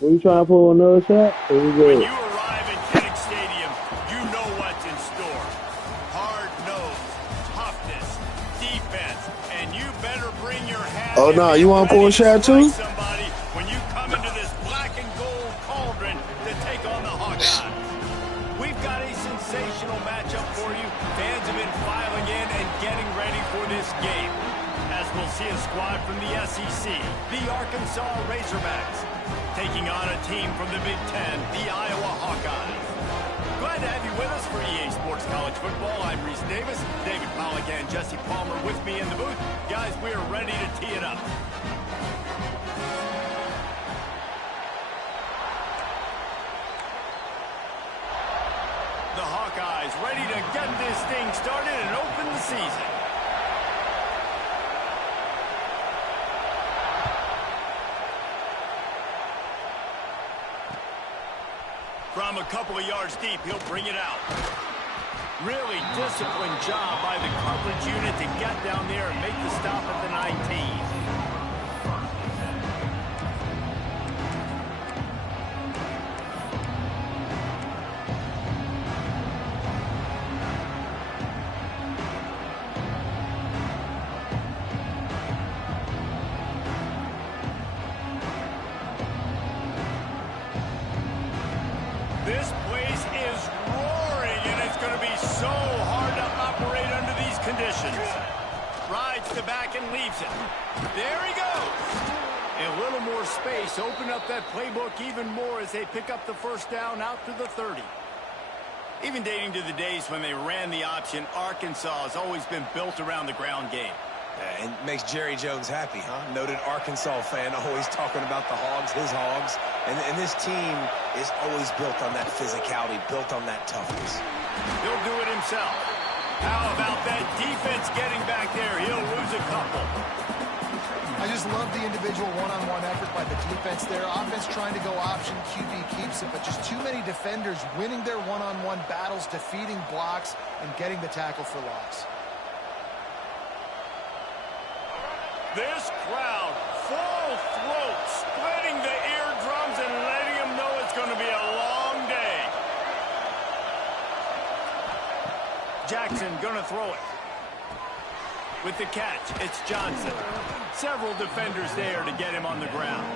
Were you trying to pull another shot? Or you When good? you arrive at Kinnick Stadium, you know what's in store. Hard nose, toughness, defense, and you better bring your hat Oh and no, be you want to pull ready a to shot strike too? somebody when you come into this black and gold cauldron to take on the Hawkeyes. We've got a sensational matchup for you. Fans have been filing in and getting ready for this game. As we'll see a squad from the SEC, the Arkansas Razorbacks, taking on a team from the Big Ten, the Iowa Hawkeyes. Glad to have you with us for EA Sports College Football. I'm Reese Davis, David Pollack and Jesse Palmer with me in the booth. Guys, we are ready to tee it up. The Hawkeyes ready to get this thing started and open the season. From a couple of yards deep, he'll bring it out. Really disciplined job by the coverage unit to get down there and make the stop at the 19. This place is roaring, and it's going to be so hard to operate under these conditions. Rides the back and leaves it. There he goes. A little more space. Open up that playbook even more as they pick up the first down out to the 30. Even dating to the days when they ran the option, Arkansas has always been built around the ground game. And makes Jerry Jones happy, huh? Noted Arkansas fan, always talking about the Hogs, his Hogs. And this team is always built on that physicality, built on that toughness. He'll do it himself. How about that defense getting back there? He'll lose a couple. I just love the individual one-on-one effort by the defense there. Offense trying to go option, QB keeps it, but just too many defenders winning their one-on-one battles, defeating blocks, and getting the tackle for loss. This crowd, full throat, splitting the eardrums and letting them know it's going to be a long day. Jackson going to throw it. With the catch, it's Johnson. Several defenders there to get him on the ground.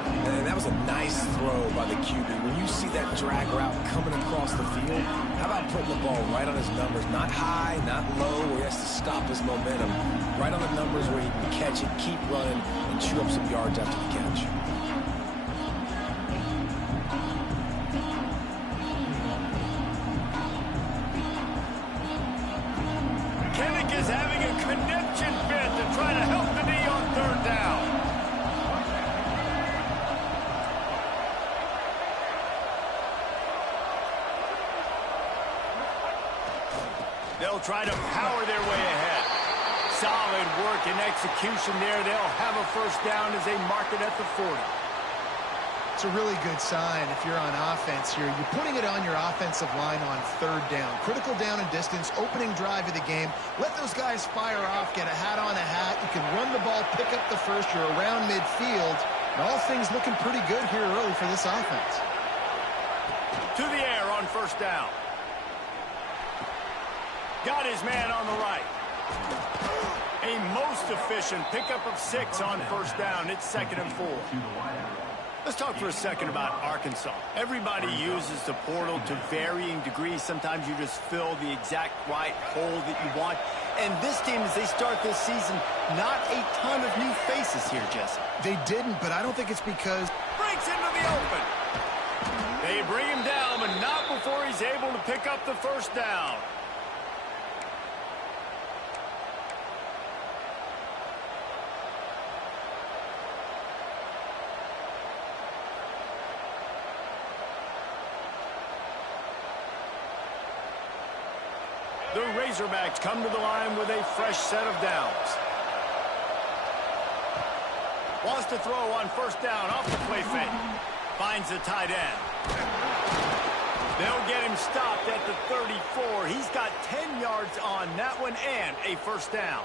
And that was a nice throw by the QB. When you see that drag route coming across the field, how about putting the ball right on his numbers? Not high, not low, where he has to stop his momentum. Right on the numbers where he can catch it, keep running, and chew up some yards after the catch. Kinnick is having a connection fit to try to help the knee on third down. They'll try to power their way ahead. Solid work and execution there. They'll have a first down as they mark it at the 40. It's a really good sign if you're on offense here. You're putting it on your offensive line on third down. Critical down and distance, opening drive of the game. Let those guys fire off, get a hat on a hat. You can run the ball, pick up the first. You're around midfield. And all things looking pretty good here early for this offense. To the air on first down. Got his man on the right. A most efficient pickup of 6 on first down. It's 2nd and 4. Let's talk for a second about Arkansas. Everybody uses the portal to varying degrees. Sometimes you just fill the exact right hole that you want. And this team, as they start this season, not a ton of new faces here, Jesse. They didn't, but I don't think it's because... Breaks into the open. They bring him down, but not before he's able to pick up the first down. The Razorbacks come to the line with a fresh set of downs. Wants to throw on first down off the play fake. Finds the tight end. They'll get him stopped at the 34. He's got 10 yards on that one and a first down.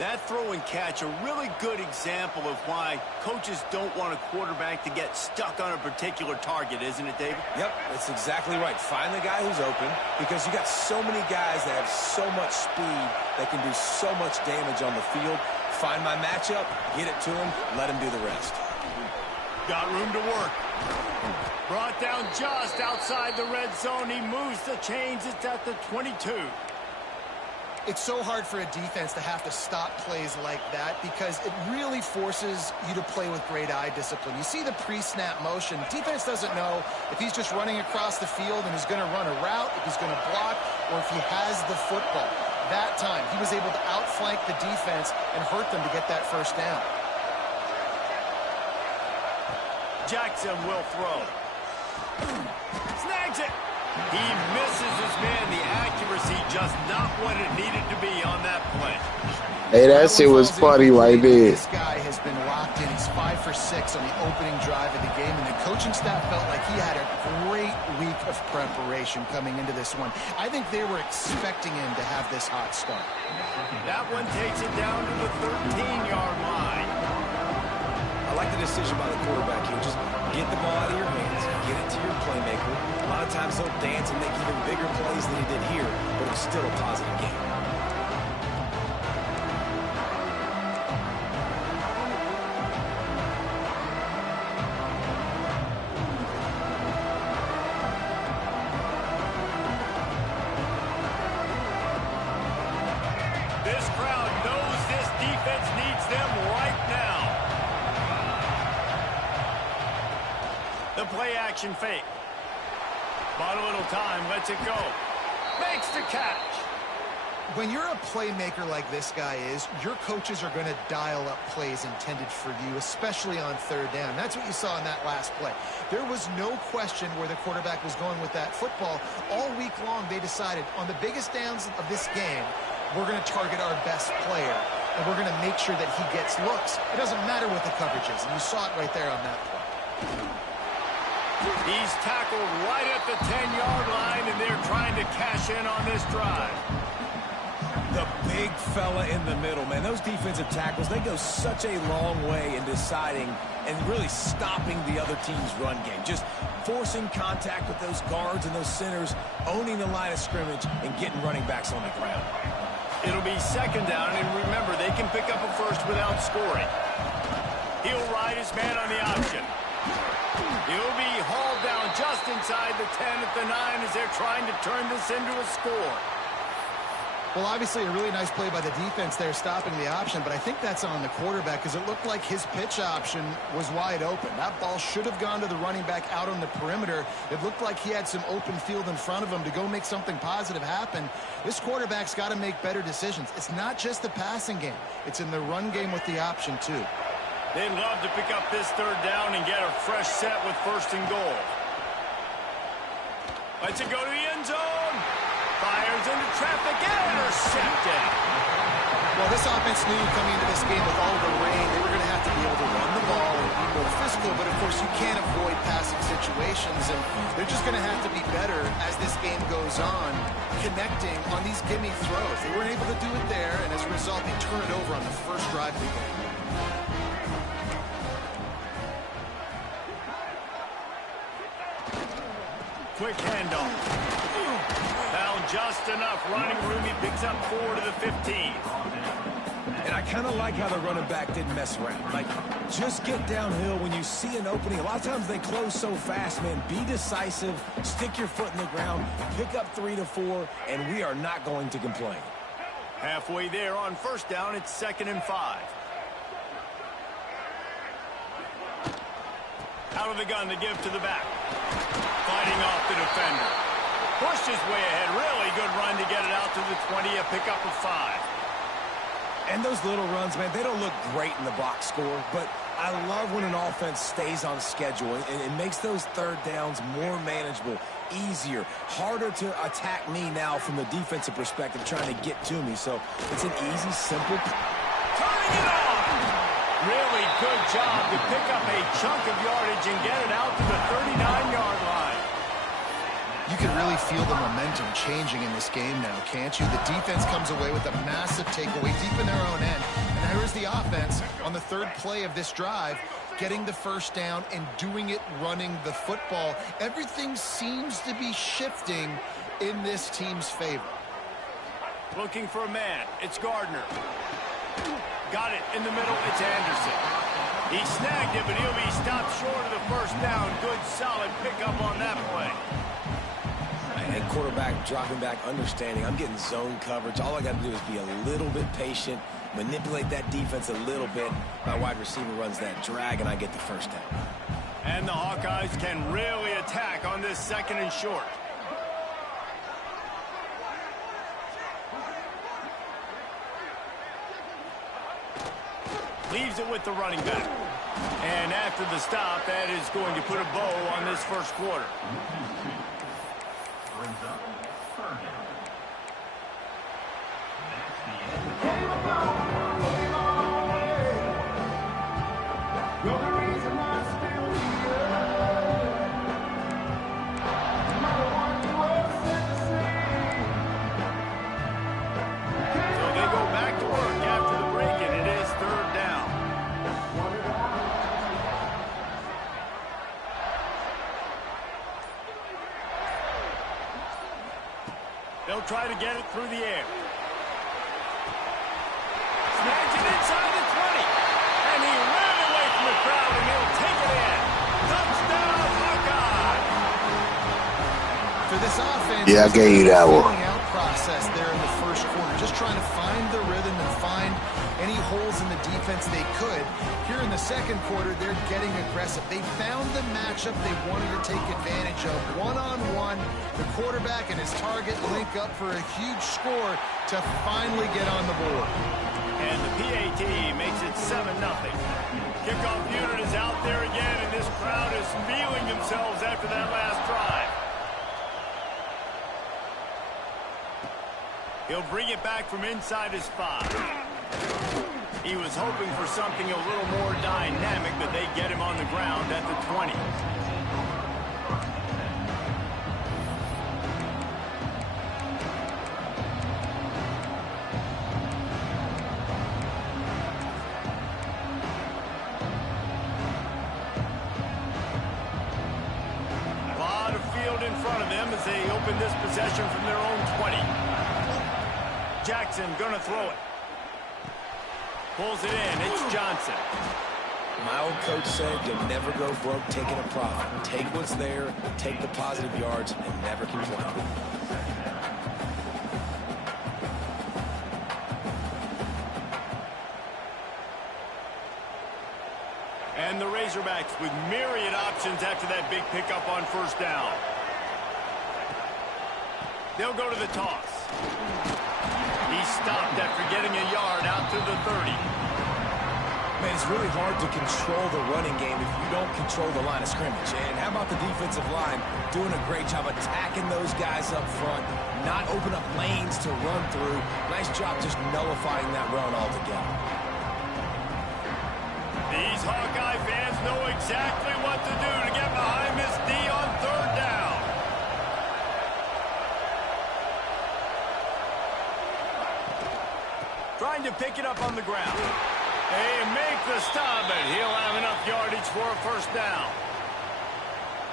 That throw and catch, a really good example of why coaches don't want a quarterback to get stuck on a particular target, isn't it, David? Yep, that's exactly right. Find the guy who's open, because you got so many guys that have so much speed that can do so much damage on the field. Find my matchup, get it to him, let him do the rest. Got room to work. Brought down just outside the red zone. He moves the chains. It's at the 22. It's so hard for a defense to have to stop plays like that because it really forces you to play with great eye discipline. You see the pre-snap motion. Defense doesn't know if he's just running across the field and he's going to run a route, if he's going to block, or if he has the football. That time, he was able to outflank the defense and hurt them to get that first down. Jackson will throw. Snags it. He misses his man. The accuracy just not what it needed to be on that play. Hey, that shit was funny right there. This guy has been locked in. He's 5 for 6 on the opening drive of the game, and the coaching staff felt like he had a great week of preparation coming into this one. I think they were expecting him to have this hot start. That one takes it down to the 13-yard line. I like the decision by the quarterback here. Just get the ball out of your hands, get it to your playmaker. A lot of times he'll dance and make even bigger plays than he did here, but it was still a positive game. This crowd knows this defense needs them right now. The play action fake. Bought a little time, lets it go. Makes the catch. When you're a playmaker like this guy is, your coaches are going to dial up plays intended for you, especially on third down. That's what you saw in that last play. There was no question where the quarterback was going with that football. All week long, they decided on the biggest downs of this game, we're going to target our best player, and we're going to make sure that he gets looks. It doesn't matter what the coverage is, and you saw it right there on that play. He's tackled right at the 10-yard line, and they're trying to cash in on this drive. The big fella in the middle, man. Those defensive tackles, they go such a long way in deciding and really stopping the other team's run game. Just forcing contact with those guards and those centers, owning the line of scrimmage, and getting running backs on the ground. It'll be second down, and remember, they can pick up a first without scoring. He'll ride his man on the option. He'll be hauled down just inside the 10 at the 9 as they're trying to turn this into a score. Well, obviously a really nice play by the defense there stopping the option, but I think that's on the quarterback because it looked like his pitch option was wide open. That ball should have gone to the running back out on the perimeter. It looked like he had some open field in front of him to go make something positive happen. This quarterback's got to make better decisions. It's not just the passing game. It's in the run game with the option, too. They'd love to pick up this third down and get a fresh set with first and goal. Lets it go to the end zone. Fires into traffic and intercepted. Well, this offense knew coming into this game with all the rain, they were going to have to be able to run the ball and be more physical, but of course you can't avoid passing situations, and they're just going to have to be better as this game goes on, connecting on these gimme throws. They weren't able to do it there, and as a result, they turn it over on the first drive of the game. Quick handoff. Found just enough running room. He picks up 4 to the 15. And I kind of like how the running back didn't mess around. Like, just get downhill when you see an opening. A lot of times they close so fast, man. Be decisive, stick your foot in the ground, pick up 3 to 4, and we are not going to complain. Halfway there on first down, it's 2nd and 5. Out of the gun to give to the back. Fighting off the defender. Pushed his way ahead. Really good run to get it out to the 20. A pickup of 5. And those little runs, man, they don't look great in the box score, but I love when an offense stays on schedule, and it makes those third downs more manageable, easier, harder to attack me now from the defensive perspective trying to get to me. So it's an easy, simple. Turning it on! Really good job to pick up a chunk of yardage and get it out to the 39-yard line. You can really feel the momentum changing in this game now, can't you? The defense comes away with a massive takeaway deep in their own end. the offense on the third play of this drive, getting the first down and doing it running the football. Everything seems to be shifting in this team's favor. Looking for a man. It's Gardner. Got it in the middle. It's Anderson. He snagged it, but he'll be stopped short of the first down. Good, solid pickup on that play. And quarterback dropping back, understanding I'm getting zone coverage. All I got to do is be a little bit patient, manipulate that defense a little bit. My wide receiver runs that drag, and I get the first down. And the Hawkeyes can really attack on this 2nd and short. Leaves it with the running back. And after the stop, that is going to put a bow on this first quarter. They'll try to get it through the air. Snags it inside the 20. And he ran away from the crowd, and he'll take it in. Touchdown, Hawkeye! For this offense, yeah, I gave you that one. Out process there in the first quarter, just trying to find the rhythm and find any holes in the defense they could. Here in the second quarter, they're getting aggressive. They found the matchup they wanted to take advantage of. One-on-one, the quarterback and his target link up for a huge score to finally get on the board. And the PAT makes it 7-0. Kickoff unit is out there again, and this crowd is feeling themselves after that last drive. He'll bring it back from inside his 5. He was hoping for something a little more dynamic, but they get him on the ground at the 20. A lot of field in front of them as they open this possession from their own 20. Jackson gonna throw it. Pulls it in. It's Johnson. My old coach said you'll never go broke taking a profit. Take what's there, take the positive yards, and never complain. And the Razorbacks with myriad options after that big pickup on first down. They'll go to the toss. He stopped after getting a yard out to the 30. Man, it's really hard to control the running game if you don't control the line of scrimmage. And how about the defensive line doing a great job attacking those guys up front, not open up lanes to run through. Nice job just nullifying that run altogether. These Hawkeye fans know exactly what to do to get behind this D on third down. Trying to pick it up on the ground. They make the stop, but he'll have enough yardage for a first down.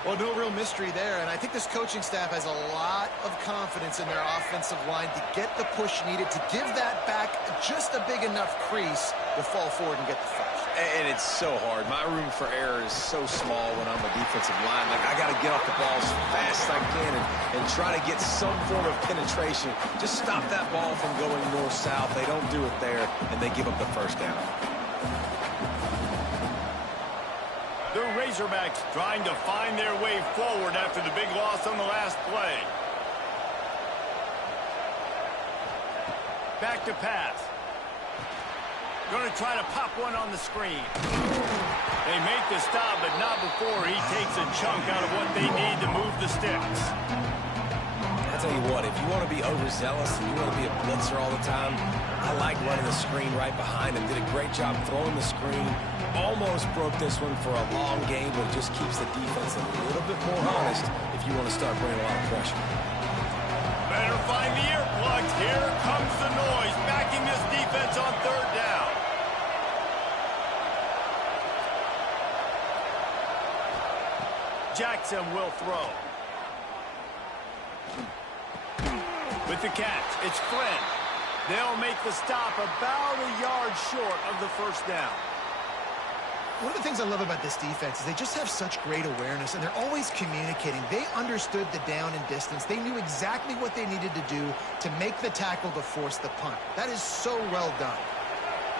Well, no real mystery there, and I think this coaching staff has a lot of confidence in their offensive line to get the push needed, to give that back just a big enough crease to fall forward and get the first. And it's so hard. My room for error is so small when I'm a defensive line. Like, I got to get off the ball as fast as I can and try to get some form of penetration. Just stop that ball from going north-south. They don't do it there, and they give up the first down. The Razorbacks trying to find their way forward after the big loss on the last play. Back to pass. Going to try to pop one on the screen. They make the stop, but not before he takes a chunk out of what they need to move the sticks. I tell you what, if you want to be overzealous and you want to be a blitzer all the time, I like running the screen right behind him. Did a great job throwing the screen. Almost broke this one for a long game, but just keeps the defense a little bit more honest if you want to start bringing a lot of pressure. Better find the earplugs. Here comes the noise, backing this defense on third down. Jackson will throw. With the catch, it's Flynn. They'll make the stop about a yard short of the first down. One of the things I love about this defense is they just have such great awareness, and they're always communicating. They understood the down and distance. They knew exactly what they needed to do to make the tackle to force the punt. That is so well done.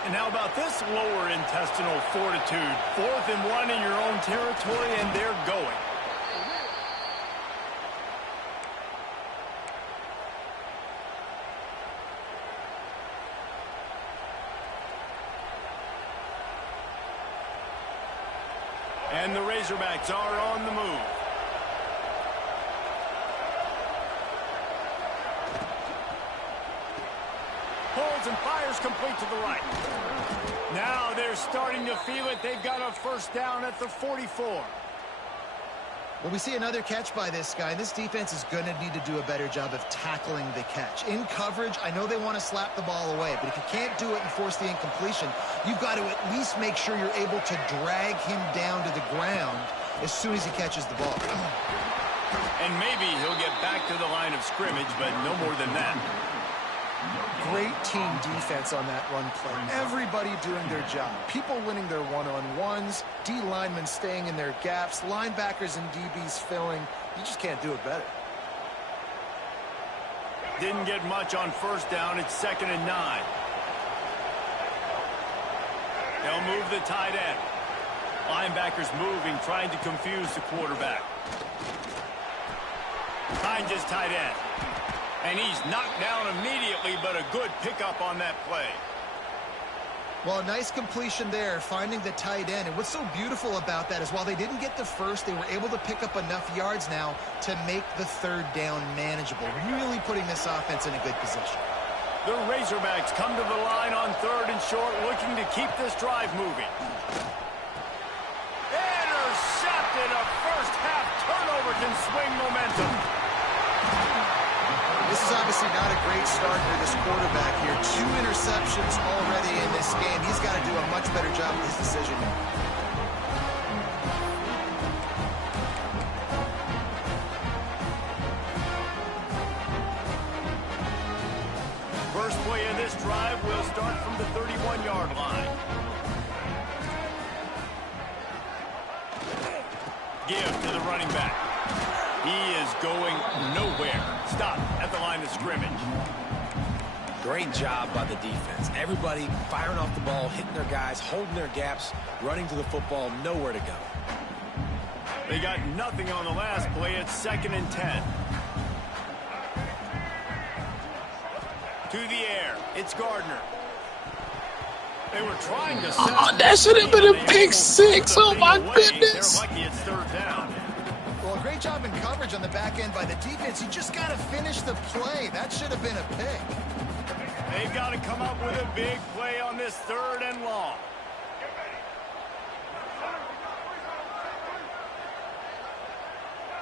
And how about this lower intestinal fortitude? 4th and 1 in your own territory, and they're going. And the Razorbacks are on the move. Pulls and fires complete to the right. Now they're starting to feel it. They've got a first down at the 44. Well, we see another catch by this guy. This defense is going to need to do a better job of tackling the catch. In coverage, I know they want to slap the ball away, but if you can't do it and force the incompletion, you've got to at least make sure you're able to drag him down to the ground as soon as he catches the ball. And maybe he'll get back to the line of scrimmage, but no more than that. Great team defense on that run play. Everybody doing their job. People winning their one-on-ones, D linemen staying in their gaps, linebackers and DBs filling. You just can't do it better. Didn't get much on first down. It's 2nd and 9. They'll move the tight end. Linebackers moving, trying to confuse the quarterback. Finds his tight end. And he's knocked down immediately, but a good pickup on that play. Well, a nice completion there, finding the tight end. And what's so beautiful about that is while they didn't get the first, they were able to pick up enough yards now to make the 3rd down manageable, really putting this offense in a good position. The Razorbacks come to the line on 3rd and short, looking to keep this drive moving. Intercepted. A first-half turnover can swing momentum. This is obviously not a great start for this quarterback here. 2 interceptions already in this game. He's got to do a much better job with his decision making. First play of this drive will start from the 31-yard line. Give to the running back. He is going nowhere. Stop at the line of scrimmage. Great job by the defense. Everybody firing off the ball, hitting their guys, holding their gaps, running to the football, nowhere to go. They got nothing on the last play. It's 2nd and 10. To the air. It's Gardner. They were trying to set Oh, that should have been a pick six. Oh, my goodness. They're lucky it's 3rd down. Well, great job in coverage on the back end by the defense. You just got to finish the play. That should have been a pick. They've got to come up with a big play on this 3rd and long.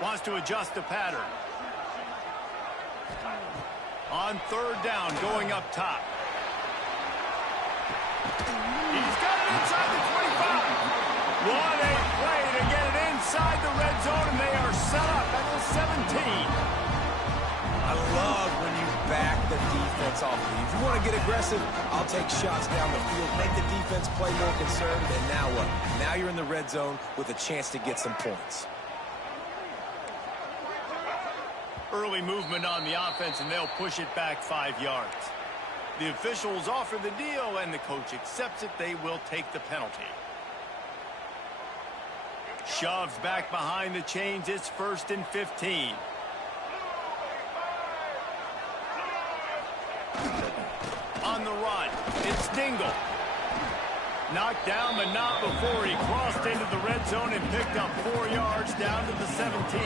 Wants to adjust the pattern. On 3rd down, going up top. He's got it inside the 25. What a play to get it inside the red zone, and they are set up at the 17. I love when you back the defense off. If you want to get aggressive, I'll take shots down the field, make the defense play more conservative, and now what? Now you're in the red zone with a chance to get some points. Early movement on the offense, and they'll push it back 5 yards. The officials offer the deal, and the coach accepts it. They will take the penalty. Shoves back behind the chains. It's 1st and 15. On the run, it's Dingle. Knocked down, but not before he crossed into the red zone and picked up 4 yards down to the 17.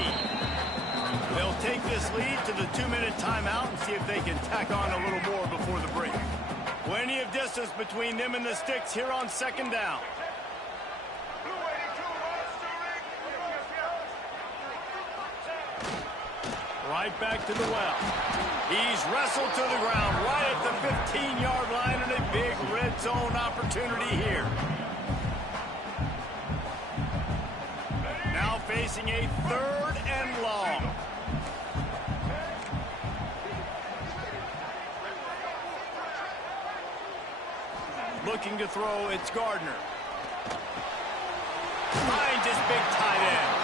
They'll take this lead to the 2-minute timeout and see if they can tack on a little more before the break. Plenty of distance between them and the sticks here on 2nd down. Right back to the well. He's wrestled to the ground right at the 15-yard line, and a big red zone opportunity here. Now facing a 3rd and long. Looking to throw, it's Gardner. Finds his big tight end.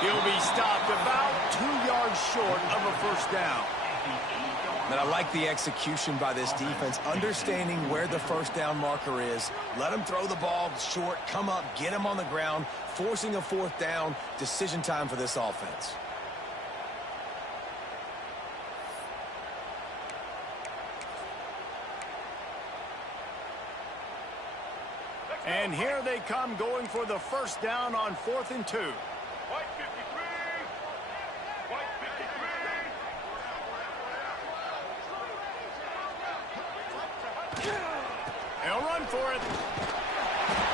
He'll be stopped about 2 yards short of a first down. And I like the execution by this defense, understanding where the first down marker is. Let him throw the ball short, come up, get him on the ground, forcing a 4th down. Decision time for this offense. And here they come, going for the first down on 4th and 2. He'll run for it.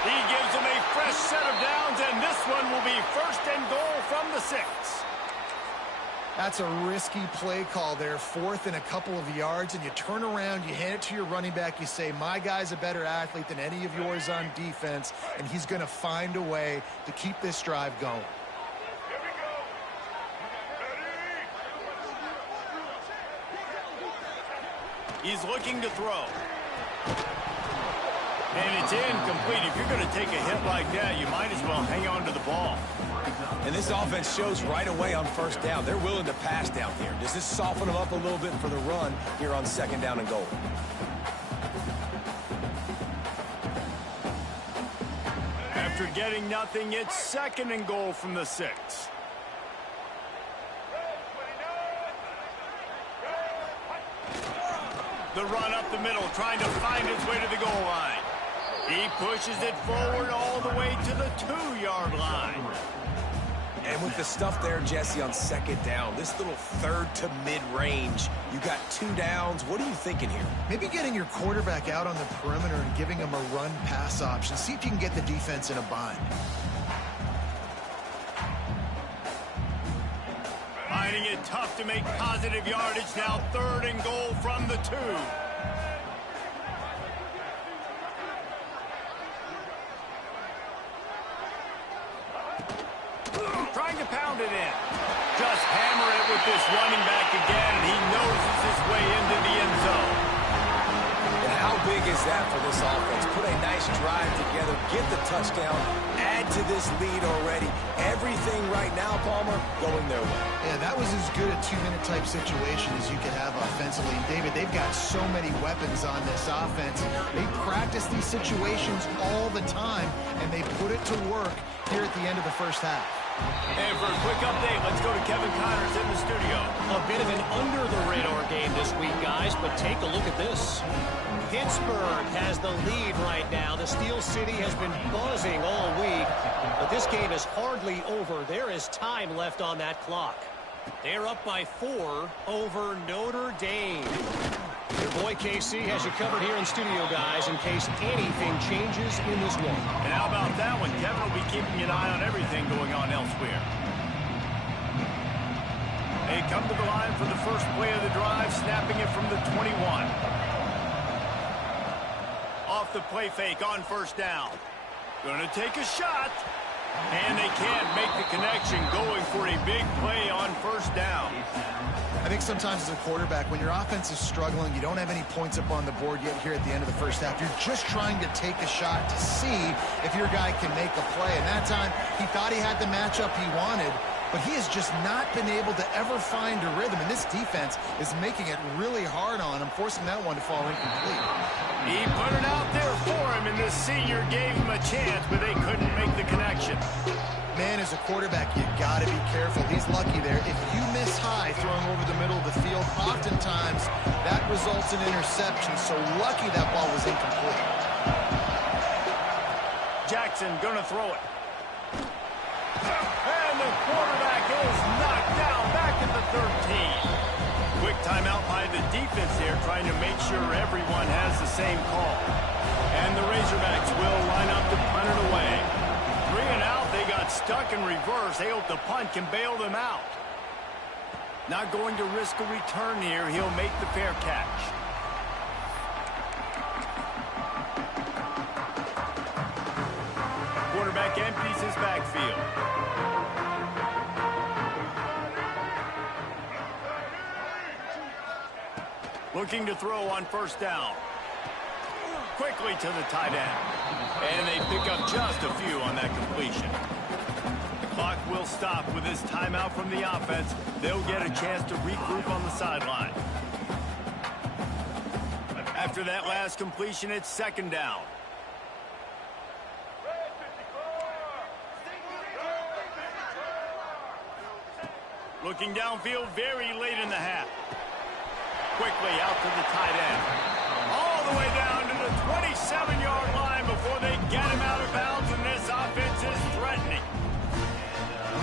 He gives them a fresh set of downs, and this one will be 1st and goal from the 6. That's a risky play call there, 4th and a couple of yards, and you turn around, you hand it to your running back, you say, my guy's a better athlete than any of yours on defense, and he's going to find a way to keep this drive going. He's looking to throw. And it's incomplete. If you're going to take a hit like that, you might as well hang on to the ball. And this offense shows right away on first down. They're willing to pass down here. Does this soften them up a little bit for the run here on 2nd down and goal? After getting nothing, it's 2nd and goal from the 6. The run up the middle, trying to find his way to the goal line. He pushes it forward all the way to the 2-yard line. And with the stuff there, Jesse, on 2nd down, this little 3rd to mid-range, you got 2 downs. What are you thinking here? Maybe getting your quarterback out on the perimeter and giving him a run-pass option. See if you can get the defense in a bind. Finding it tough to make positive yardage. Now 3rd and goal from the 2. Trying to pound it in. Just hammer it with this running back again, and he noses his way into the end zone. And how big is that for this offense? Put a nice drive together, get the touchdown, add to this lead already. Everything right now, Palmer, going their way. Yeah, that was as good a 2-minute type situation as you could have offensively. And David, they've got so many weapons on this offense. They practice these situations all the time, and they put it to work here at the end of the first half. And for a quick update, let's go to Kevin Connors in the studio. A bit of an under-the-radar game this week, guys, but take a look at this. Pittsburgh has the lead right now. The Steel City has been buzzing all week, but this game is hardly over. There is time left on that clock. They're up by 4 over Notre Dame. Your boy KC has you covered here in studio, guys, in case anything changes in this one. And how about that one? Kevin will be keeping an eye on everything going on elsewhere. They come to the line for the first play of the drive, snapping it from the 21. Off the play fake on first down. Going to take a shot. And they can't make the connection, going for a big play on first down. I think sometimes as a quarterback, when your offense is struggling, you don't have any points up on the board yet here at the end of the first half. You're just trying to take a shot to see if your guy can make a play. And that time, he thought he had the matchup he wanted, but he has just not been able to ever find a rhythm. And this defense is making it really hard on him, forcing that one to fall incomplete. He put it out there for him, and the senior gave him a chance, but they couldn't make the connection. Man, as a quarterback, you got to be careful. He's lucky there. If you miss high throwing over the middle of the field, oftentimes that results in interception. So lucky that ball was incomplete. Jackson going to throw it. And the quarterback is knocked down back at the 13. Quick timeout by the defense there, trying to make sure everyone has the same call. And the Razorbacks will line up to punt it away. 3 and out. They got stuck in reverse. They hope the punt can bail them out. Not going to risk a return here. He'll make the fair catch. Quarterback empties his backfield. Looking to throw on first down. Quickly to the tight end. And they pick up just a few on that completion. The clock will stop with this timeout from the offense. They'll get a chance to regroup on the sideline. After that last completion, it's second down. Looking downfield very late in the half. Quickly out to the tight end. All the way down to the 27-yard line before they get him out of bounds, and this offense is threatening.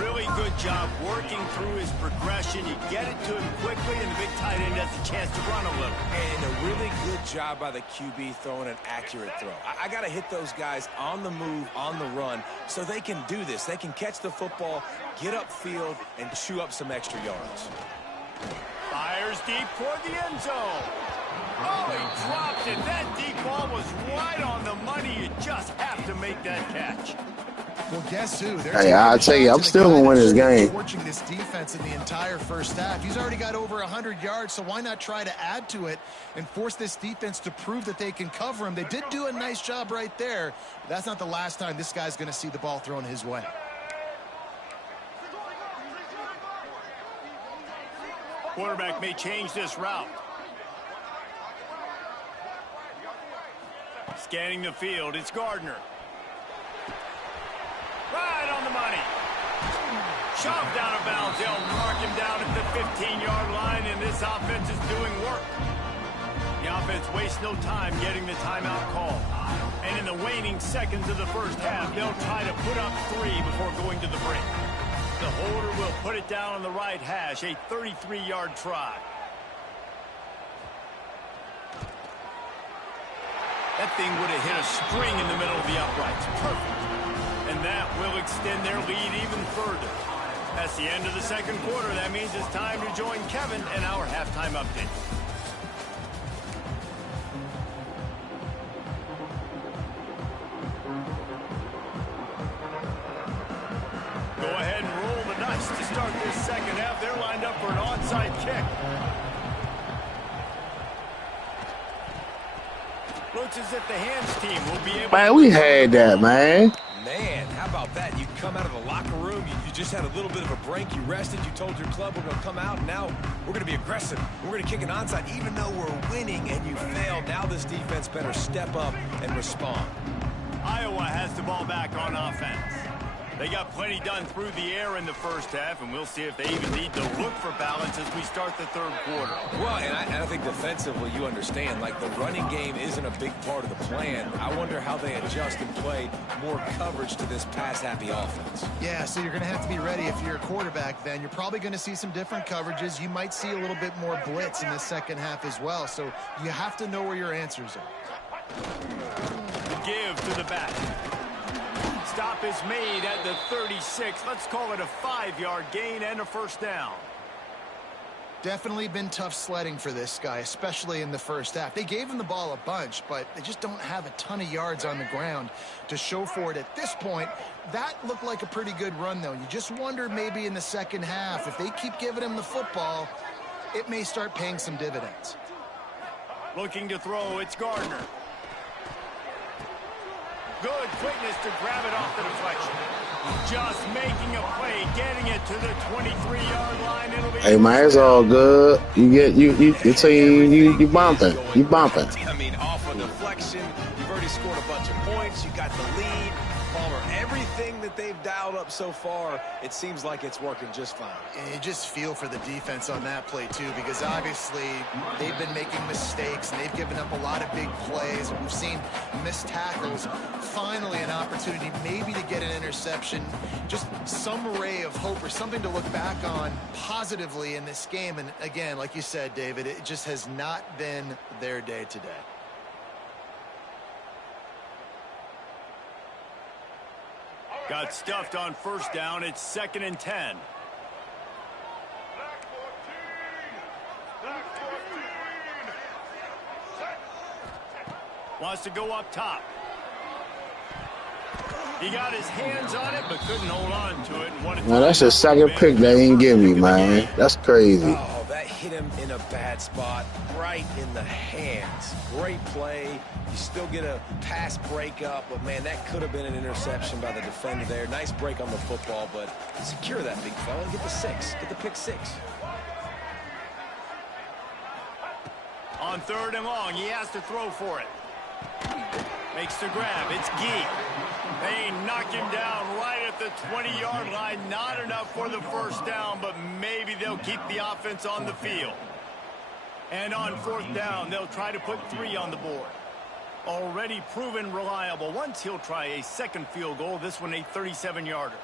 Really good job working through his progression. You get it to him quickly, and the big tight end has a chance to run a little. And a really good job by the QB throwing an accurate throw. I got to hit those guys on the move, on the run, so they can do this. They can catch the football, get upfield, and chew up some extra yards. Fires deep toward the end zone. Oh, he dropped it. That deep ball was right on the money. You just have to make that catch. Well, guess who? Hey, I'll tell you, I'm still going to win this game. Torching this defense in the entire first half. He's already got over 100 yards, so why not try to add to it and force this defense to prove that they can cover him? They did do a nice job right there, but that's not the last time this guy's going to see the ball thrown his way. Quarterback may change this route. Scanning the field, it's Gardner. Right on the money. Shoved out of bounds. They'll mark him down at the 15-yard line, and this offense is doing work. The offense wastes no time getting the timeout call. And in the waning seconds of the first half, they'll try to put up 3 before going to the break. The holder will put it down on the right hash, a 33-yard try. That thing would have hit a string in the middle of the uprights. Perfect. And that will extend their lead even further. That's the end of the second quarter. That means it's time to join Kevin in our halftime update. Go ahead and roll the dice to start this second half. They're lined up for an onside kick. Looks as if the hands team will be able to... Man, we had that, man. Man, how about that? You come out of the locker room, you just had a little bit of a break, you rested, you told your club we're going to come out, and now we're going to be aggressive. We're going to kick an onside even though we're winning and you failed. Now this defense better step up and respond. Iowa has the ball back on offense. They got plenty done through the air in the first half, and we'll see if they even need to look for balance as we start the third quarter. Well, and I think defensively, you understand, like the running game isn't a big part of the plan. I wonder how they adjust and play more coverage to this pass-happy offense. Yeah, so you're going to have to be ready if you're a quarterback then. You're probably going to see some different coverages. You might see a little bit more blitz in the second half as well, so you have to know where your answers are. Give to the back. Stop is made at the 36. Let's call it a 5-yard gain and a first down. Definitely been tough sledding for this guy, especially in the first half. They gave him the ball a bunch, but they just don't have a ton of yards on the ground to show for it at this point. That looked like a pretty good run, though. You just wonder maybe in the second half, if they keep giving him the football, it may start paying some dividends. Looking to throw, it's Gardner. Good quickness to grab it off the deflection. Just making a play, getting it to the 23-yard line. It'll be Hey, man, it's all good. Your team, you bumping. You bumping. I mean, off a deflection, you've already scored a bunch of points. You got the lead. Palmer, everything that they've dialed up so far, it seems like it's working just fine. And you just feel for the defense on that play, too, because obviously they've been making mistakes, and they've given up a lot of big plays. And we've seen missed tackles. Finally, an opportunity maybe to get an interception. Just some ray of hope or something to look back on positively in this game. And again, like you said, David, it just has not been their day today. Got stuffed on first down. It's 2nd and 10. Wants to go up top. He got his hands on it, but couldn't hold on to it. Man, that's the second pick they ain't give me, man. That's crazy. Oh, hit him in a bad spot, right in the hands. Great play. You still get a pass breakup, but, man, that could have been an interception by the defender there. Nice break on the football, but secure that big fella and get the 6. Get the pick 6. On 3rd and long, he has to throw for it. Makes the grab. It's Gee. They knock him down right at the 20-yard line. Not enough for the first down, but maybe they'll keep the offense on the field. And on 4th down, they'll try to put 3 on the board. Already proven reliable. Once he'll try a second field goal, this one a 37-yarder.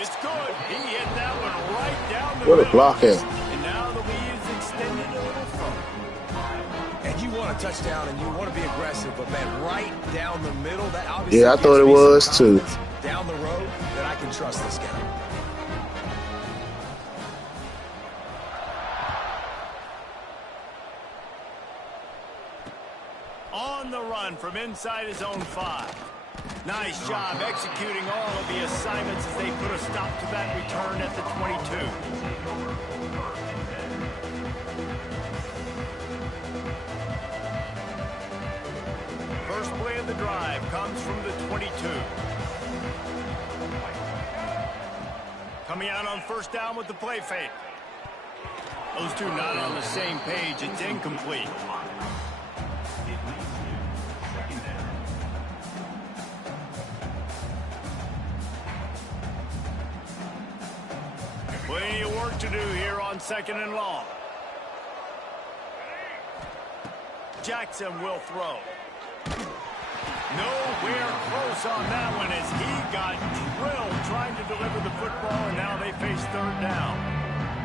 It's good. He hit that one right down the middle. What a block at. And now the lead is extended a little further. And you want a touchdown and you want to be aggressive, but, man, right down the middle, that obviously Yeah, I thought it was too. Down the road that I can trust this guy. On the run from inside his own 5. Nice job executing all of the assignments as they put a stop to that return at the 22. First play of the drive comes from the 22. Coming out on 1st down with the play fake. Those two not on the same page. It's incomplete. Plenty of work to do here on 2nd and long. Jackson will throw. Nowhere close on that one as he got drilled trying to deliver the football, and now they face 3rd down.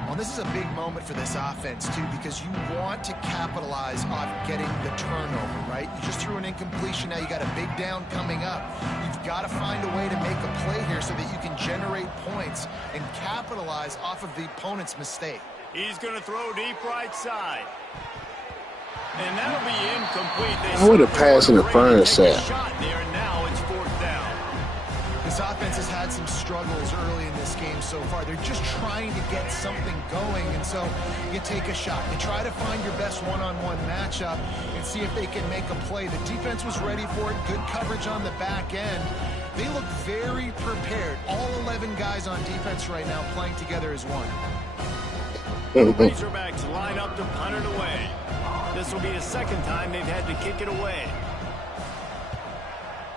Well, this is a big moment for this offense, too, because you want to capitalize on getting the turnover, right? You just threw an incompletion. Now you got a big down coming up. You've got to find a way to make a play here so that you can generate points and capitalize off of the opponent's mistake. He's going to throw deep right side. And that'll be incomplete. I would have passed interference there. Shot there, and now it's 4th down. This offense has had some struggles early in this game so far. They're just trying to get something going, and so you take a shot. You try to find your best one-on-one matchup and see if they can make a play. The defense was ready for it. Good coverage on the back end. They look very prepared. All 11 guys on defense right now playing together as one. The Razorbacks line up to punt it away. This will be the 2nd time they've had to kick it away.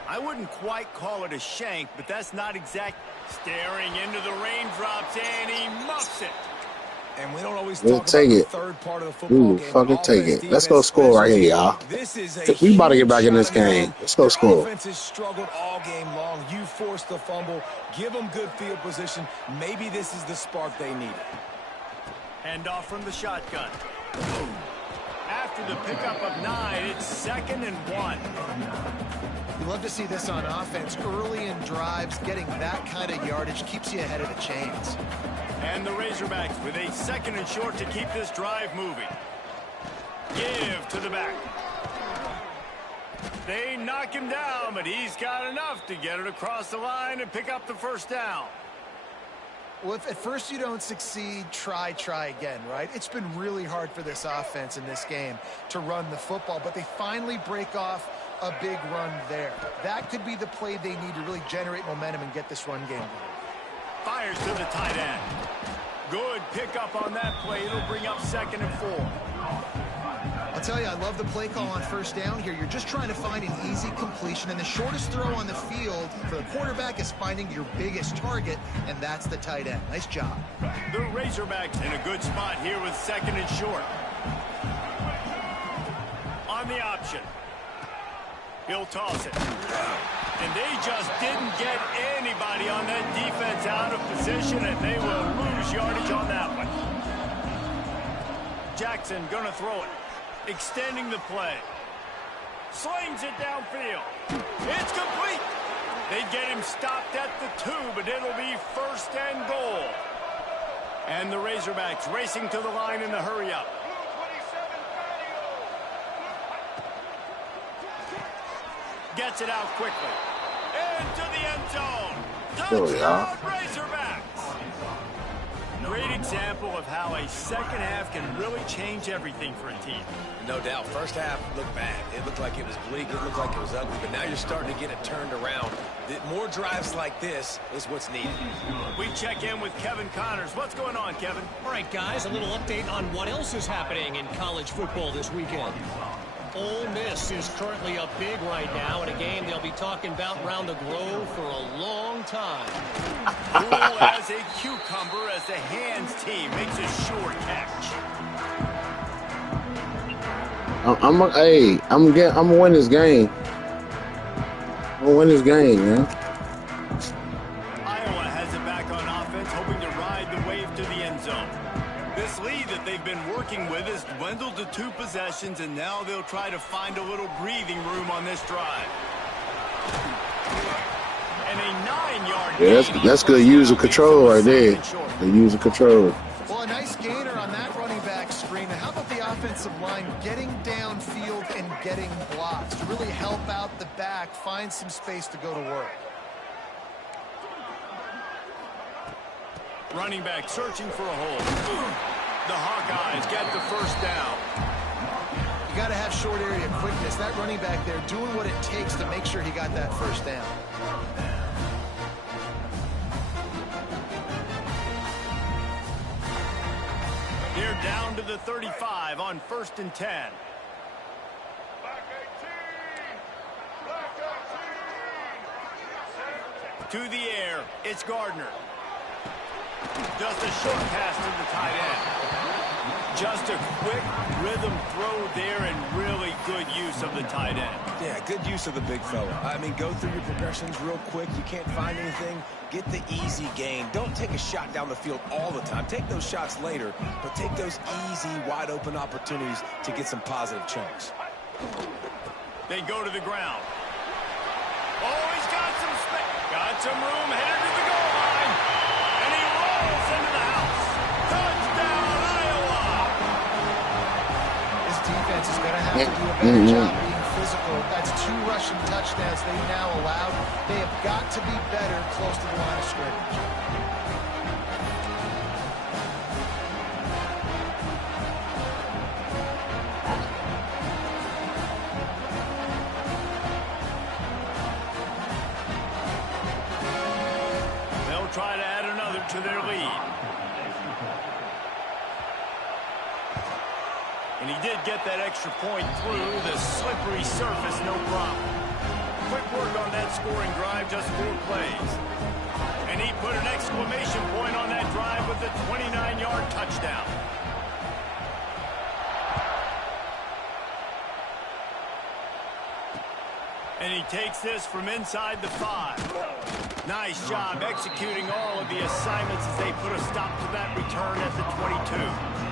I wouldn't quite call it a shank, but that's not exact. Staring into the raindrops, and he muffs it. And we don't always We'll talk take about it. the 3rd part of the football Ooh, game. fucking take Offense, it. Let's go defense, score right here, special y'all. teams. This is a We about to get huge back in this shot on game. them. Let's go Their score. Offense has struggled all game long. You forced the fumble. Give them good field position. Maybe this is the spark they needed. Hand off from the shotgun. After the pickup of 9, it's 2nd and 1. You love to see this on offense. Early in drives, getting that kind of yardage keeps you ahead of the chains. And the Razorbacks with a 2nd and short to keep this drive moving. Give to the back. They knock him down, but he's got enough to get it across the line and pick up the 1st down. Well, if at first you don't succeed, try again, right? It's been really hard for this offense in this game to run the football, but they finally break off a big run there. That could be the play they need to really generate momentum and get this run game going. Fires to the tight end. Good pickup on that play. It'll bring up 2nd and 4. I'll tell you, I love the play call on 1st down here. You're just trying to find an easy completion, and the shortest throw on the field for the quarterback is finding your biggest target, and that's the tight end. Nice job. The Razorbacks in a good spot here with 2nd and short. On the option. He'll toss it. And they just didn't get anybody on that defense out of position, and they will lose yardage on that one. Jackson gonna throw it. Extending the play. Slings it downfield. It's complete. They get him stopped at the 2, but it'll be 1st and goal. And the Razorbacks racing to the line in the hurry up. Gets it out quickly. Into the end zone. There we are. Touchdown, Razorbacks. Great example of how a second half can really change everything for a team. No doubt. First half looked bad. It looked like it was bleak. It looked like it was ugly. But now you're starting to get it turned around. More drives like this is what's needed. We check in with Kevin Connors. What's going on, Kevin? All right, guys, a little update on what else is happening in college football this weekend. Ole Miss is currently up big right now in a game they'll be talking about around the globe for a long time. Cool as a cucumber as the hands team makes a sure catch. I'm gonna win this game. I'm gonna win this game, man. Iowa has it back on offense, hoping to ride the wave to the end zone. This lead that they've been working with has dwindled to 2 possessions, and now they'll try to find a little breathing room on this drive. And a 9-yard Yeah, that's good use of control right there. The use of control. Well, a nice gainer on that running back screen. How about the offensive line getting downfield and getting blocks to really help out the back, find some space to go to work? Running back searching for a hole. The Hawkeyes get the first down. You got to have short area quickness. That running back there doing what it takes to make sure he got that first down. They're down to the 35 on 1st and 10. To the air, it's Gardner. Just a short pass to the tight end. Just a quick rhythm throw there and really good use of the tight end. Yeah, good use of the big fella. I mean, go through your progressions real quick. You can't find anything. Get the easy gain. Don't take a shot down the field all the time. Take those shots later, but take those easy, wide-open opportunities to get some positive chunks. They go to the ground. Oh, he's got some space. Got some room headed to the goal line. And he rolls into the house. Touchdown, Iowa! This defense is going to have to do a better job being physical. That's 2 rushing touchdowns they now allowed. They have got to be better close to the line of scrimmage. They'll try to add another to their lead. And he did get that extra point through the slippery surface, no problem. Quick work on that scoring drive, just 4 plays. And he put an exclamation point on that drive with a 29-yard touchdown. And he takes this from inside the 5. Nice job executing all of the assignments as they put a stop to that return at the 22.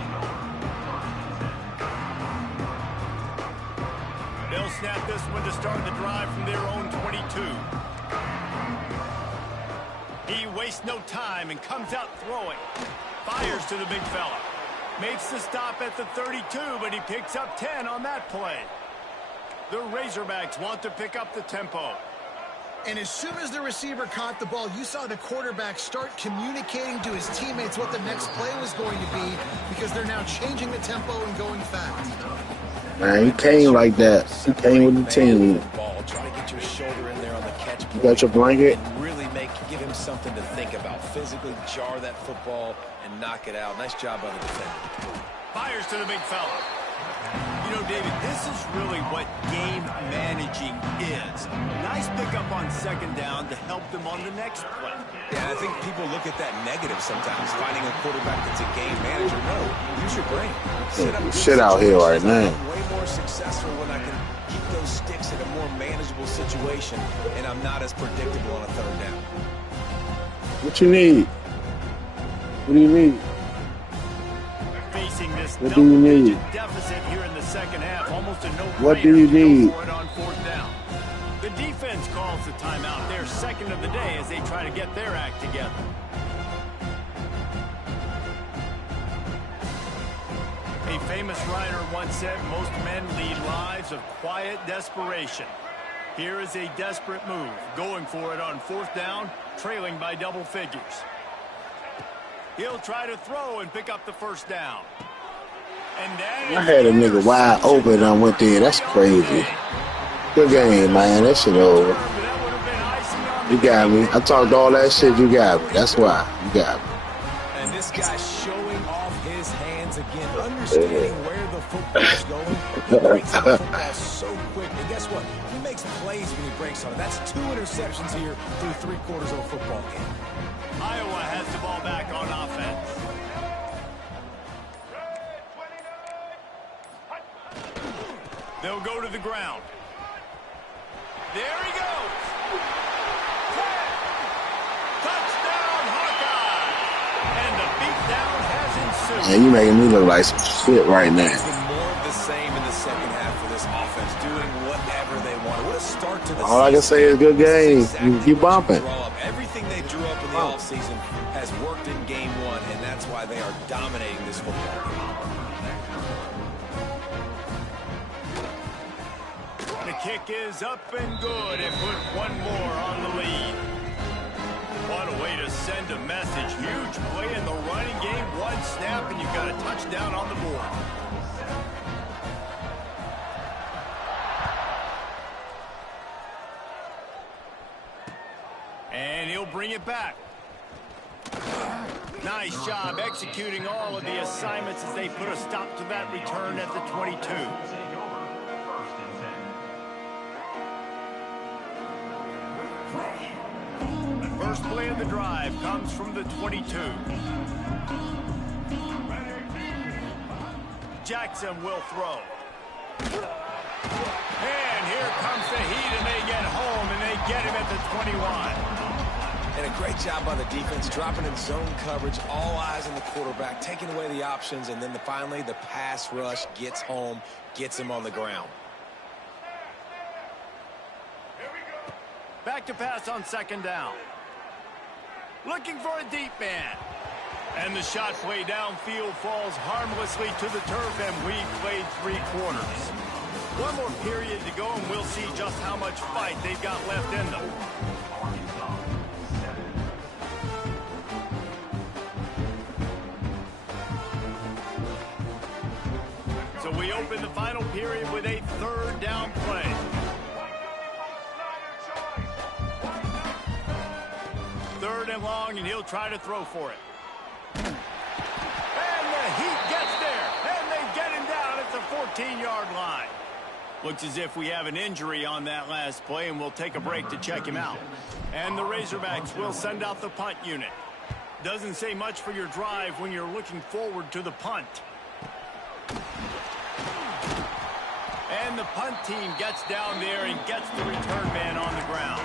They'll snap this one to start the drive from their own 22. He wastes no time and comes out throwing. Fires to the big fella. Makes the stop at the 32, but he picks up 10 on that play. The Razorbacks want to pick up the tempo. And as soon as the receiver caught the ball, you saw the quarterback start communicating to his teammates what the next play was going to be, because they're now changing the tempo and going fast. Man, he came like that. He came with the team. Try to get your shoulder in there on the catch. You got your blanket? And really give him something to think about. Physically jar that football and knock it out. Nice job by the defender. Fires to the big fella. You know, David, this is really what game managing is. Nice pickup on 2nd down to help them on the next play. Yeah, I think people look at that negative sometimes, finding a quarterback that's a game manager. No, use your brain. Set up Shit out here right now. I'm way more successful when I can keep those sticks in a more manageable situation, and I'm not as predictable on a 3rd down. What you need? What do you need? Facing this What do you need? double-digit deficit here in the 2nd half, almost a no-brainer. What do you need? To go for it on 4th down. The defense calls the timeout. Their 2nd of the day as they try to get their act together. A famous writer once said, most men lead lives of quiet desperation. Here is a desperate move, going for it on 4th down, trailing by double figures. He'll try to throw and pick up the first down. And then I had a nigga wide open and I went there. That's crazy. Good game, man. That shit over. You got me. I talked all that shit. You got me. That's why. You got me. And this guy's showing off his hands again, understanding where the football's going. He breaks the football so quick. And guess what? He makes plays when he breaks on it. That's 2 interceptions here through 3 quarters of a football game. Iowa has the ball back on offense. They'll go to the ground. There he goes. Touchdown, Hawkeye. And the beatdown has ensued. Man, you making me look like some shit right now. It's been more of the same in the second half for this offense, doing whatever they want. What a start to the season. All I can say is good game. You bumping. Everything they drew up in the offseason has worked in game 1, and that's why they are dominating this football game. The kick is up and good and put one more on the lead. What a way to send a message. Huge play in the running game. 1 snap and you've got a touchdown on the board. And he'll bring it back. Nice job executing all of the assignments as they put a stop to that return at the 22. First play of the drive comes from the 22. Jackson will throw. And here comes the heat, and they get home, and they get him at the 21. And a great job by the defense, dropping in zone coverage, all eyes on the quarterback, taking away the options, and then finally the pass rush gets home, gets him on the ground. Back to pass on 2nd down. Looking for a deep man. And the shot play downfield falls harmlessly to the turf, and we played 3 quarters. One more period to go, and we'll see just how much fight they've got left in them. So we open the final period with a 3rd down play. Third and long, and he'll try to throw for it. And the Heat gets there, and they get him down at the 14-yard line. Looks as if we have an injury on that last play, and we'll take a break to check him out. And the Razorbacks will send out the punt unit. Doesn't say much for your drive when you're looking forward to the punt. And the punt team gets down there and gets the return man on the ground.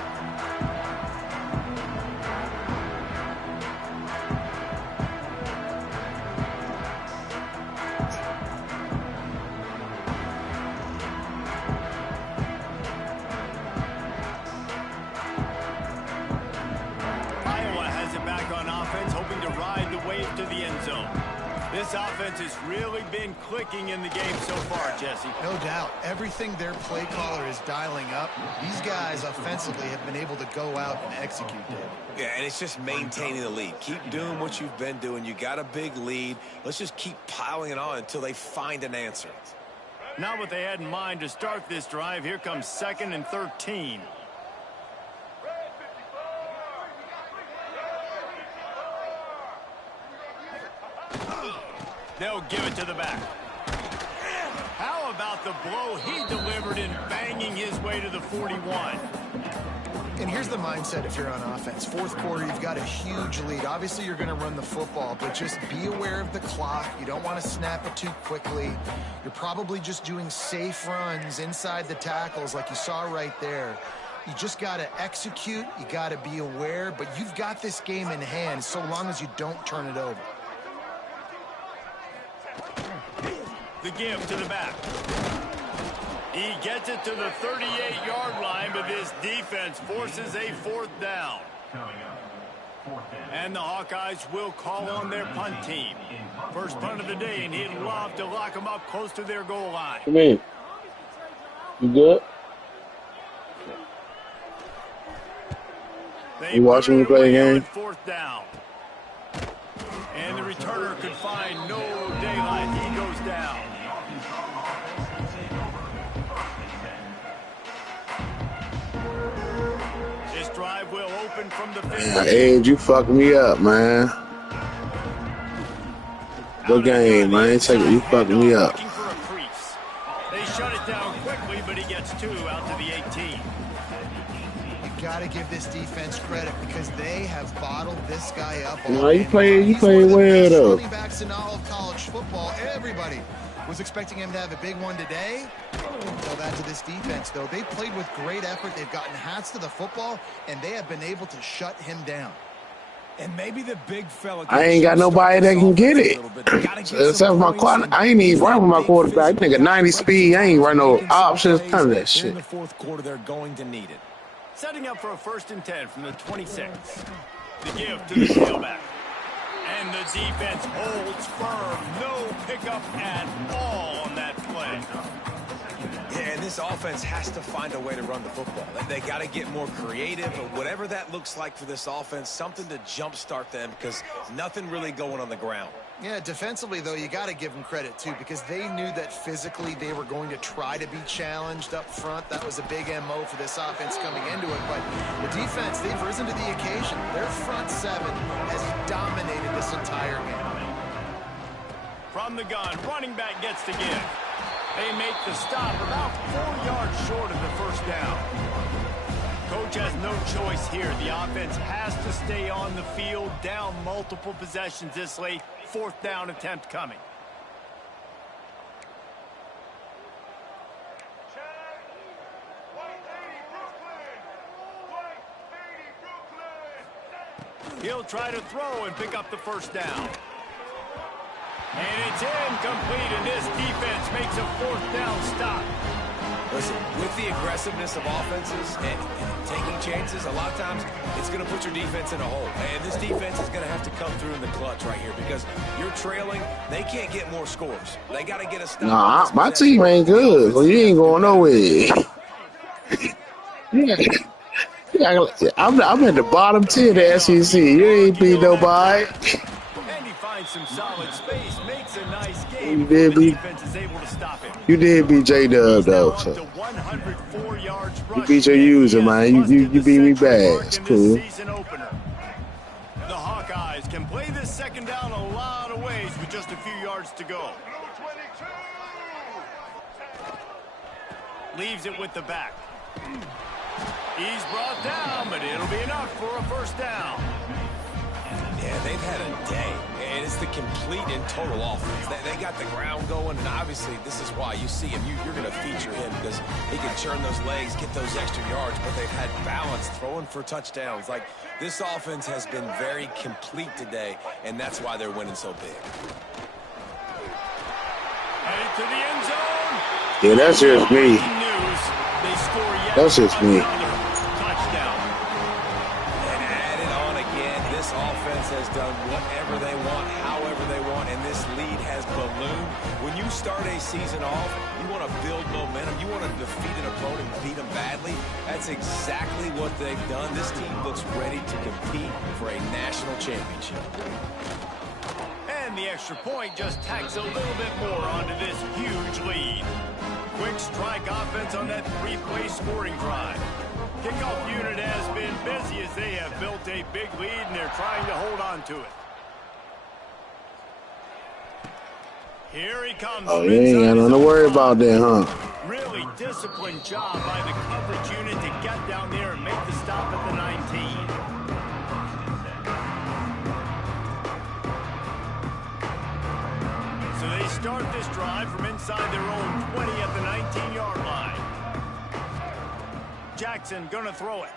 To the end zone. This offense has really been clicking in the game so far, Jesse. No doubt. Everything their play caller is dialing up, these guys offensively have been able to go out and execute it. Yeah, and it's just maintaining the lead. Keep doing what you've been doing. You got a big lead. Let's just keep piling it on until they find an answer. Not what they had in mind to start this drive. Here comes 2nd and 13. They'll give it to the back. How about the blow he delivered in banging his way to the 41? And here's the mindset if you're on offense. 4th quarter, you've got a huge lead. Obviously, you're going to run the football, but just be aware of the clock. You don't want to snap it too quickly. You're probably just doing safe runs inside the tackles like you saw right there. You just got to execute. You got to be aware, but you've got this game in hand so long as you don't turn it over. The give to the back. He gets it to the 38-yard line, but this defense forces a 4th down. And the Hawkeyes will call on their punt team. First punt of the day, and he'd love to lock them up close to their goal line. Come in. You good? You watching me play a game? 4th down. And the returner could find no daylight. He goes down. This drive will open from the 50. Yeah, Ed, you fucked me up, man. Good game, man. You fucked me up. They shut it down quickly, but he gets 2 out to the 18. You got to give this defense credit because they have bottled this guy up. No, you played well though. Running backs in all of college football. Everybody was expecting him to have a big one today. Tell that to this defense, though. They played with great effort. They've gotten hats to the football, and they have been able to shut him down. And maybe the big fella. I ain't got nobody that can get it. Except for my quarterback. I ain't even running with my quarterback. Nigga, 90 speed. I ain't run no options. None of that shit. In the fourth quarter, they're going to need it. Setting up for a 1st and 10 from the 26. The give to the tailback. And the defense holds firm. No pickup at all on that play. Yeah, and this offense has to find a way to run the football. They got to get more creative, or whatever that looks like for this offense, something to jumpstart them because nothing really going on the ground. Yeah, defensively, though, you got to give them credit, too, because they knew that physically they were going to try to be challenged up front. That was a big MO for this offense coming into it. But the defense, they've risen to the occasion. Their front 7 has dominated this entire game. From the gun, running back gets to give. They make the stop about 4 yards short of the 1st down. Coach has no choice here. The offense has to stay on the field, down multiple possessions this late. 4th down attempt coming. He'll try to throw and pick up the 1st down. And it's incomplete, and this defense makes a 4th down stop. Listen, with the aggressiveness of offenses and taking chances, a lot of times it's going to put your defense in a hole. And this defense is going to have to come through in the clutch right here because you're trailing. They can't get more scores. They got to get a stop. Nah, my team ain't good, so you ain't going nowhere. Yeah, I'm at the bottom tier of the SEC. You ain't beat nobody. And he finds some solid space, makes a nice game. You did The beat. defense is able to stop him. You did beat J-Dub though. So. To 104 yards You beat your user, man. You beat me bad. It's cool. The Hawkeyes can play this 2nd down a lot of ways with just a few yards to go. Leaves it with the back. He's brought down, but it'll be enough for a 1st down. Yeah, they've had a day, and it's the complete and total offense. They got the ground going, and obviously this is why you see him. You're going to feature him because he can churn those legs, get those extra yards, but they've had balance throwing for touchdowns. Like, this offense has been very complete today, and that's why they're winning so big. Headed to the end zone. Yeah, that's just me. They score yet That's just me. touchdown. And add it on again. This offense has done whatever they want, however they want, and this lead has ballooned. When you start a season off, you want to build momentum. You want to defeat an opponent and beat them badly. That's exactly what they've done. This team looks ready to compete for a national championship. And the extra point just tacks a little bit more onto this huge lead. Quick strike offense on that 3-play scoring drive. Kickoff unit has been busy as they have built a big lead, and they're trying to hold on to it. Here he comes. Oh, you ain't got nothing to worry about that, huh? Really disciplined job by the coverage unit to get down there and make the stop at the 19. So they start this drive from inside their own 20 at the 19-yard line. Jackson gonna throw it.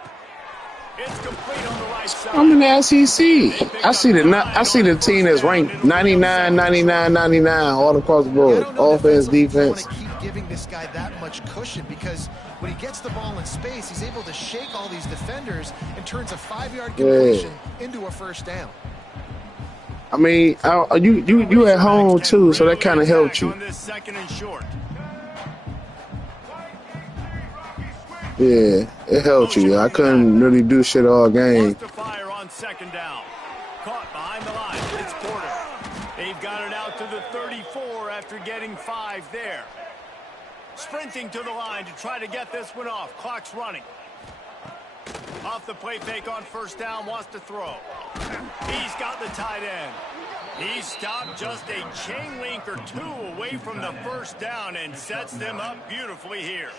It's complete on the right side. I'm in the SEC. I see the team that's ranked 99, 99, 99 all across the board. Offense, defense. Want to keep giving this guy that much cushion because when he gets the ball in space, he's able to shake all these defenders and turns a 5-yard completion into a 1st down. I mean, you at home too, so that kind of helped you. On this 2nd and short. Yeah, it helped you. I couldn't really do shit all game. Fire on 2nd down. Caught behind the line. It's Porter. after getting 5 there. Sprinting to the line to try to get this one off. Clock's running. Off the play fake on first down, wants to throw. He's got the tight end. He stopped just a chain link or 2 away from the first down and sets them up beautifully here.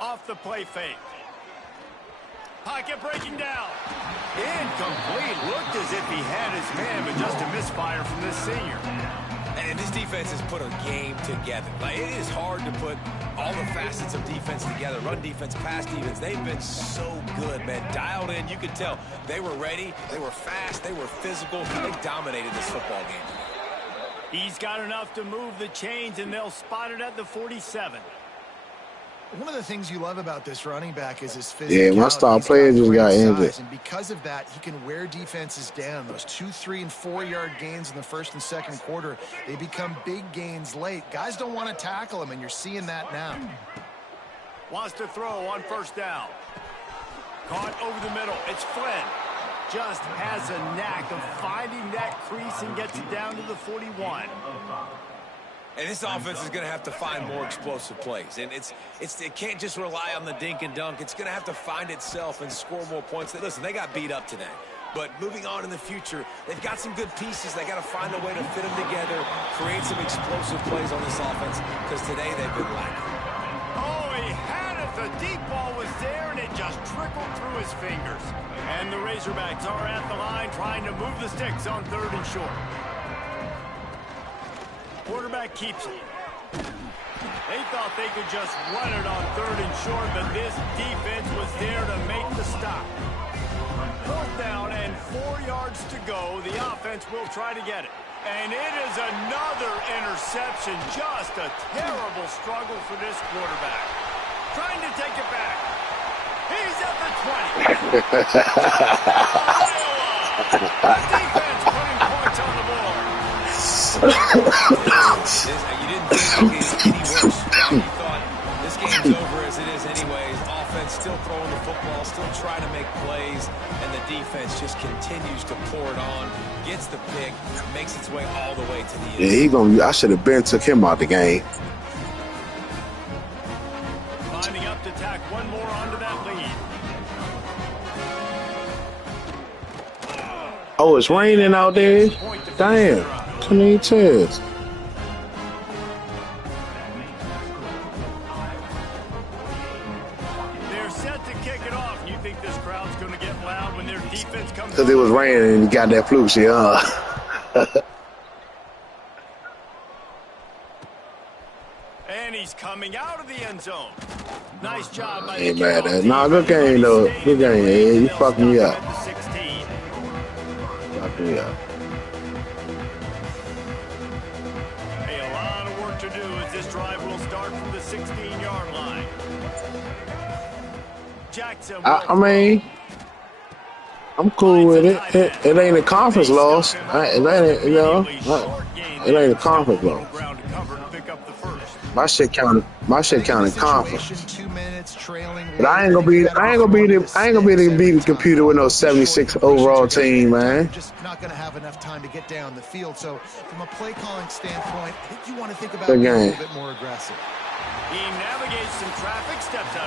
Off the play fake. Pocket breaking down. Incomplete. Looked as if he had his man, but just a misfire from this senior. And this defense has put a game together. Like, it is hard to put all the facets of defense together. Run defense, pass defense. They've been so good, man. Dialed in. You could tell they were ready. They were fast. They were physical. They dominated this football game. He's got enough to move the chains, and they'll spot it at the 47. One of the things you love about this running back is his physicality. Yeah, my star player just got injured. And because of that, he can wear defenses down. Those 2, 3, and 4-yard gains in the first and second quarter, they become big gains late. Guys don't want to tackle him, and you're seeing that now. Wants to throw on first down. Caught over the middle. It's Flynn. Just has a knack of finding that crease and gets it down to the 41. And this offense is going to have to find more explosive plays. And it can't just rely on the dink and dunk. It's going to have to find itself and score more points. Listen, they got beat up today. But moving on in the future, they've got some good pieces. They got to find a way to fit them together, create some explosive plays on this offense, because today they've been lacking. Oh, he had it. The deep ball was there, and it just trickled through his fingers. And the Razorbacks are at the line trying to move the sticks on 3rd and short. Quarterback keeps it. They thought they could just run it on 3rd and short, but this defense was there to make the stop. 4th down and 4 yards to go. The offense will try to get it. And it is another interception. Just a terrible struggle for this quarterback. Trying to take it back. He's at the 20. Iowa. The defense putting points on the board. You didn't think it was any worse. Right? You thought this game's over as it is anyways. Offense still throwing the football, still trying to make plays, and the defense just continues to pour it on, gets the pick, makes its way all the way to the end. Yeah, I should have took him out the game. Lining up to tack one more onto that lead. Oh, it's raining out there? Damn. Too many chairs. They're set to kick it off. You think this crowd's going to get loud when their defense comes? Because it was raining and you got that fluke shit, huh? And he's coming out of the end zone. Nice job by Ain't mad at that. Nah, good game, though. Good game. Yeah, you fucked me up. Fucked me up. From the 16-yard line. Jackson. I mean, I'm cool with it. It ain't a conference loss. It ain't, you know, it ain't a conference loss. My shit counted conference. But I ain't gonna be the computer with no 76 overall team, man. Just not gonna have enough time to get down the field. So from a play calling standpoint, I think you want to think about Good being a game. little bit more aggressive. He navigates some traffic, steps out of